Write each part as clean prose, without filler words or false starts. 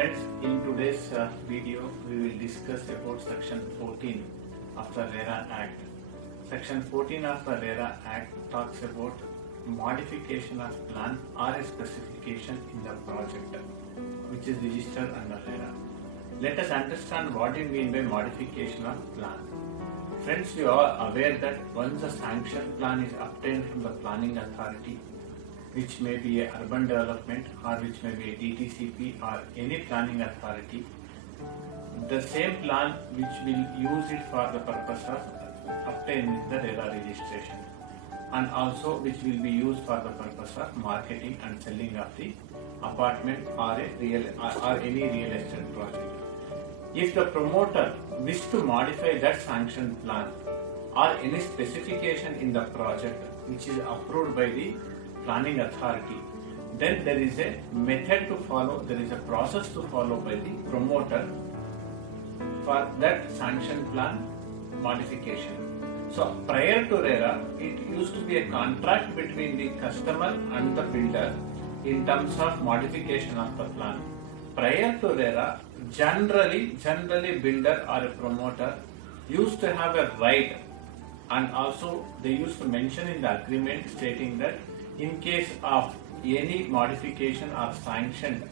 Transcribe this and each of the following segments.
Friends, in today's video, we will discuss about Section 14 of the RERA Act. Section 14 of the RERA Act talks about modification of plan or a specification in the project which is registered under RERA. Let us understand what we mean by modification of plan. Friends, you are aware that once a sanction plan is obtained from the planning authority, which may be a urban development or which may be a DTCP or any planning authority, the same plan which will use it for the purpose of obtaining the RERA registration, and also which will be used for the purpose of marketing and selling of the apartment or any real estate project. If the promoter wishes to modify that sanction plan or any specification in the project which is approved by the planning authority, then there is a method to follow, there is a process to follow by the promoter for that sanction plan modification. So prior to RERA, it used to be a contract between the customer and the builder in terms of modification of the plan. Prior to RERA, generally builder or a promoter used to have a right, and also they used to mention in the agreement stating that in case of any modification or sanctioned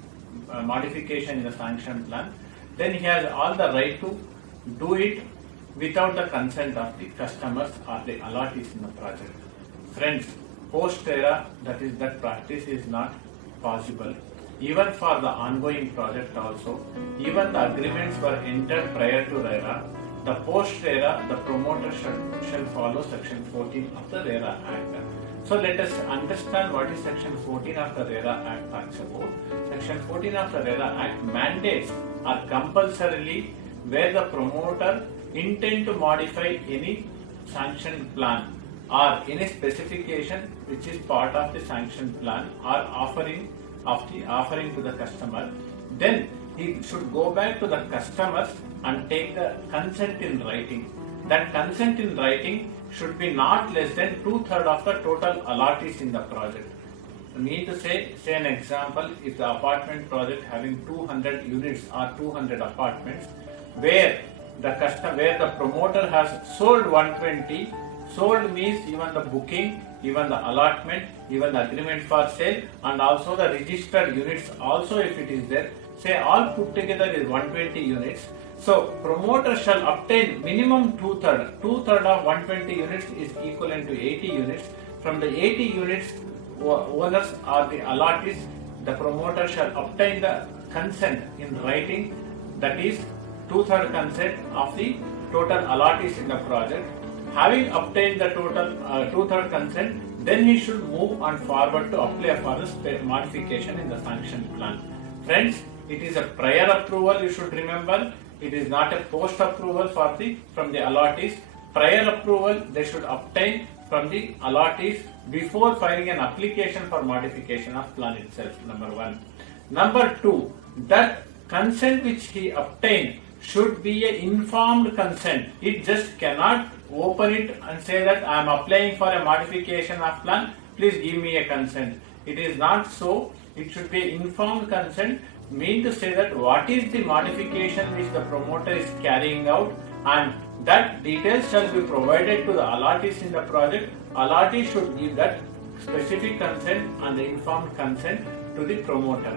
modification in the sanction plan, then he has all the right to do it without the consent of the customers or the allottees in the project. Friends, post RERA, that practice is not possible. Even for the ongoing project also, even the agreements were entered prior to RERA, the post RERA, the promoter shall follow Section 14 of the RERA Act. So let us understand what is Section 14 of the RERA Act talks about. Section 14 of the RERA Act mandates are compulsorily where the promoter intend to modify any sanctioned plan or any specification which is part of the sanctioned plan or offering to the customer, then he should go back to the customers and take the consent in writing. That consent in writing should be not less than 2/3 of the total allottees in the project. I mean to say an example, if the apartment project having 200 units or 200 apartments, where the promoter has sold 120, sold means even the booking, even the allotment, even the agreement for sale, and also the registered units also if it is there, say all put together is 120 units. So promoter shall obtain minimum 2/3. 2/3 of 120 units is equivalent to 80 units. From the 80 units owners or the allottees, the promoter shall obtain the consent in writing, that is 2/3 consent of the total allottees in the project. Having obtained the total 2/3 consent, then he should move on forward to apply for the modification in the sanction plan. Friends, it is a prior approval, you should remember. It is not a post approval from the allottees. Prior approval they should obtain from the allottees before filing an application for modification of plan itself, number one. Number two, that consent which he obtained should be an informed consent. It just cannot open it and say that I am applying for a modification of plan, please give me a consent. It is not so. It should be informed consent, mean to say that what is the modification which the promoter is carrying out, and that details shall be provided to the allottees in the project. Allottees should give that specific consent and the informed consent to the promoter.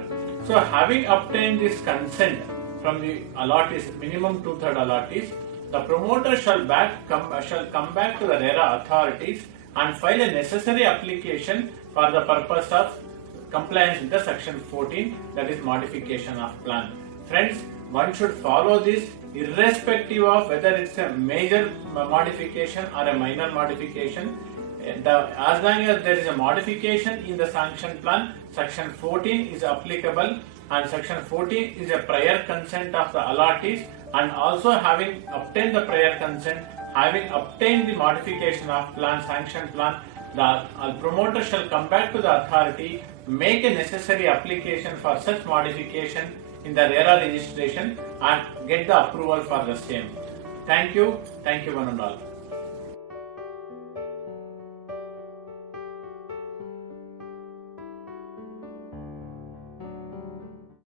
So having obtained this consent from the allottees, minimum 2/3 allottees, the promoter shall come back to the RERA authorities and file a necessary application for the purpose of compliance with the Section 14, that is modification of plan. Friends, one should follow this irrespective of whether it's a major modification or a minor modification. As long as there is a modification in the sanction plan, Section 14 is applicable, and Section 14 is a prior consent of the allottees, and also having obtained the prior consent, having obtained the modification of plan, sanction plan, the promoter shall come back to the authority, make a necessary application for such modification in the RERA registration and get the approval for the same. Thank you one and all.